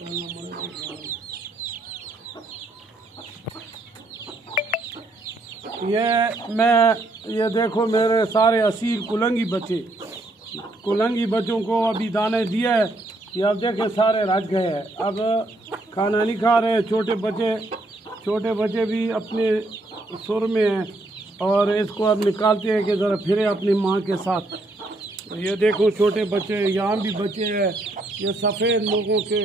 ये देखो मेरे सारे असील कुलंगी बच्चों को अभी दाने दिया है। ये अब देखे सारे रज गए हैं, अब खाना नहीं खा रहे। छोटे बच्चे भी अपने सुर में हैं और इसको अब निकालते हैं कि ज़रा फिरे अपनी माँ के साथ। ये देखो छोटे बच्चे, यहाँ भी बच्चे हैं। ये सफ़ेद मुर्गों के,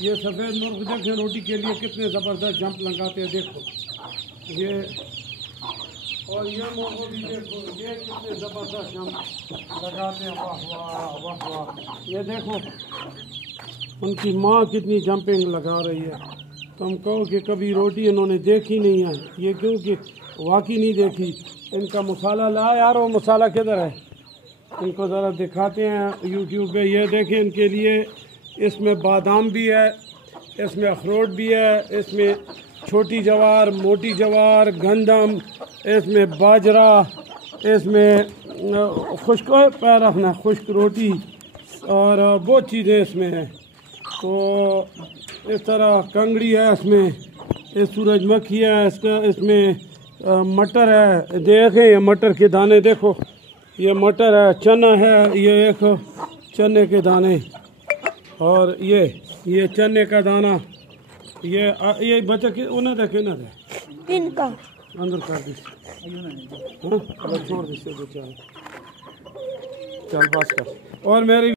ये सफ़ेद मुर्ग देखें रोटी के लिए कितने ज़बरदस्त जंप लगाते हैं, देखो ये। और ये मुर्गों भी देखो, ये कितने ज़बरदस्त जंप लगाते हैं, वाह वाह वाह वाह। ये देखो उनकी माँ कितनी जंपिंग लगा रही है। तुम कहो कि कभी रोटी इन्होंने देखी नहीं है, ये क्योंकि वाकई नहीं देखी। इनका मसाला ला यार, वो मसाला किधर है? इनको ज़रा दिखाते हैं यूट्यूब पे। ये देखें इनके लिए इसमें बादाम भी है, इसमें अखरोट भी है, इसमें छोटी जवार, मोटी जवार, गंदम, इसमें बाजरा, इसमें खुश्क पैर रखना, खुश्क रोटी और बहुत चीज़ें इसमें हैं। तो इस तरह कंगड़ी है, इसमें ये सूरजमुखी है, इसमें मटर है। देखें ये मटर के दाने देखो, ये मटर है, चना है, ये एक चने के दाने और ये चने का दाना। ये बच्चा के उन्हें देखे ना दे इनका अंदर कर दी, हाँ छोड़ दी, चल बस कर। और मेरी